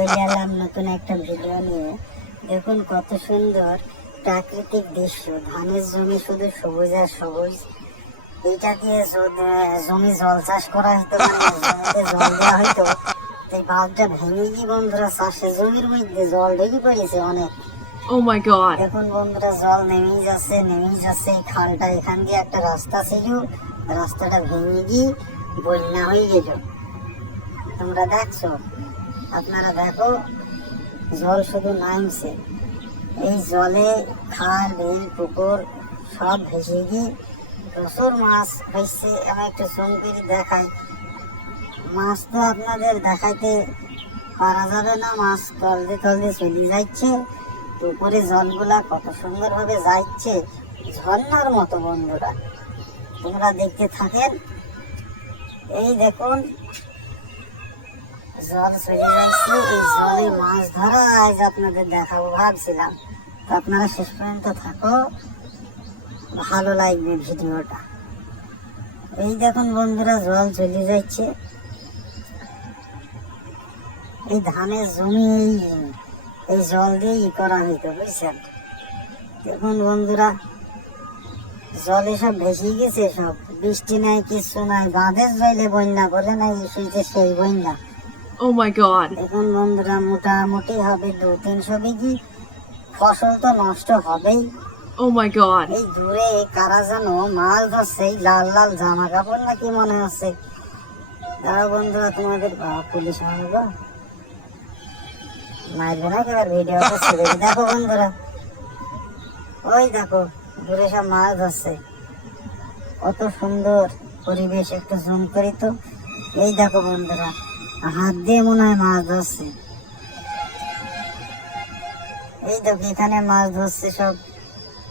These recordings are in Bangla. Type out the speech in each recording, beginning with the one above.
চলে এলাম নতুন একটা ভিডিও নিয়ে। দেখুন কত সুন্দর প্রাকৃতিক দৃশ্য, ধানের জমি শুধু সবুজ আর সবুজ। এইটা দিয়ে জমি জল চাষ করা হতো, মানে জমিতে জল দেওয়া হইতো। এই বাঁধটা ভেঙে গিয়ে বন্ধুরা চাষের জমির মধ্যে জল ঢুকে পড়েছে অনেক। Oh my god. দেখুন বন্ধুরা, জল নেমেই যাচ্ছে। এই খালটা, এখান দিয়ে একটা রাস্তা ছিল, রাস্তাটা ভেঙে গিয়ে বন্যা হয়ে গেল। তোমরা দেখছো, আপনারা দেখো, জল শুধু নামছে। এই জলে খাল বিল পুকুর সব ভেসে গিয়ে প্রচুর মাছ হয়েছে। আমি একটু জুম করে দেখাই। মাছ তো আপনাদের দেখাইতে পারা যাবে না, মাছ তলদে চলে যাচ্ছে। উপরে জলগুলা কত সুন্দরভাবে যাচ্ছে, ঝর্ণার মতো। বন্ধুরা তোমরা দেখতে থাকেন। এই দেখুন জল চলে যাচ্ছে, এই জলে মাছ ধরা আজ আপনাদের দেখাবো ভাবছিলাম। তো আপনারা শেষ পর্যন্ত থাকো, ভালো লাগবে ভিডিওটা। এই দেখুন বন্ধুরা, জল চলে যাচ্ছে। এই ধানের জমি এই জল দিয়ে করা হইতো, বুঝছেন। দেখুন বন্ধুরা, জলে সব ভেসে গেছে, সব বৃষ্টি নাই, কিছু নাই। বাঁধের জলে বন্যা বলে নাই, সেই বন্যা। Oh my god. দেখুন বন্ধুরা, মোটামুটি হবে 200-300 বিঘি। ফসল তো নষ্ট হবেই। Oh my god. এই দূরে কারা যেন মাছ ধরছে, এই লাল লাল জামা কাপড় নাকি মনে হচ্ছে। দাঁড়াও বন্ধুরা, তোমাদের পুলিশ আসবে, মারবে না এবার ভিডিওটা ছেড়ে। দেখো বন্ধুরা, ওই দেখো দূরে সব মাছ ধরছে, কত সুন্দর পরিবেশ। একটু জুম করি তো। এই দেখো বন্ধুরা, হাত দিয়ে মনে হয় মাছ ধরছে। এই দেখো এখানে মাছ ধরছে, সব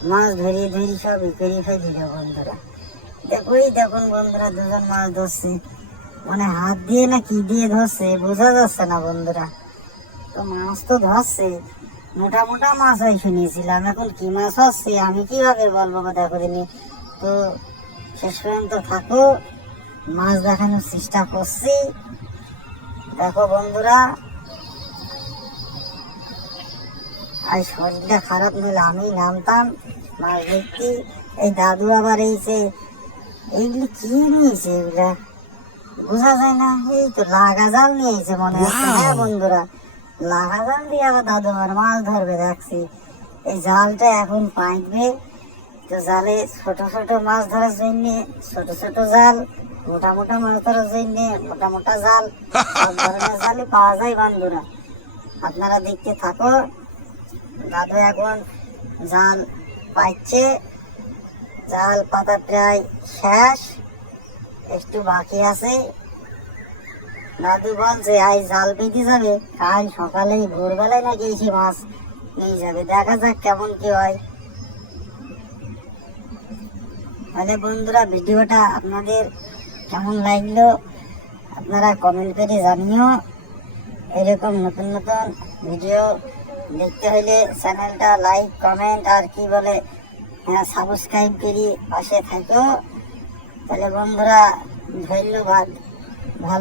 মাছ ধরিয়ে সব করে ফেলিল বন্ধুরা। দেখোই দেখুন বন্ধুরা, দুজন মাছ ধরছে, মানে হাত দিয়ে না কি দিয়ে ধরছে বোঝা যাচ্ছে না বন্ধুরা। তো মাছ তো ধরছে, মোটা মোটা মাছ হয় শুনিয়েছিলাম, এখন কি মাছ হচ্ছে আমি কিভাবে বলবো। দেখো দিনই তো শেষ পর্যন্ত থাকো, মাছ দেখানোর চেষ্টা করছি। দেখো বন্ধুরা, আর শরীরটা খারাপ নিলে আমি নামতাম মাছ দেখতে। এই দাদু আবার এইছে, এইগুলি কি নিয়েছে, এগুলা বোঝা যায় না। এই তো লাগা জাল নিয়েছে মনে হচ্ছে। হ্যাঁ বন্ধুরা, লাগা জাল দিয়ে আবার দাদু আবার মাছ ধরবে দেখছি। এই জালটা এখন পাইবে, তো জালে ছোট ছোট মাছ ধরার জন্য ছোট ছোট জাল, মোটা মোটা মাছ ধরার জন্য মোটা মোটা জাল, সব ধরনের জালই পাওয়া যায় বন্ধুরা। আপনারা দেখতে থাকো। দাদু এখন জাল পাইছে, জাল পাতা প্রায় শেষ, একটু বাকি আছে। দাদু বলছে আজ জাল পেতে যাবে, কাল সকালে ভোরবেলায় নাকি এসে মাছ নিয়ে যাবে। দেখা যাক কেমন কি হয়। তাহলে বন্ধুরা, ভিডিওটা আপনাদের কেমন লাগলো আপনারা কমেন্ট করে জানিও। এরকম নতুন নতুন ভিডিও দেখতে হলে চ্যানেলটা লাইক কমেন্ট আর কি বলে সাবস্ক্রাইব করে পাশে থাকো। তাহলে বন্ধুরা ধন্যবাদ। ভালো।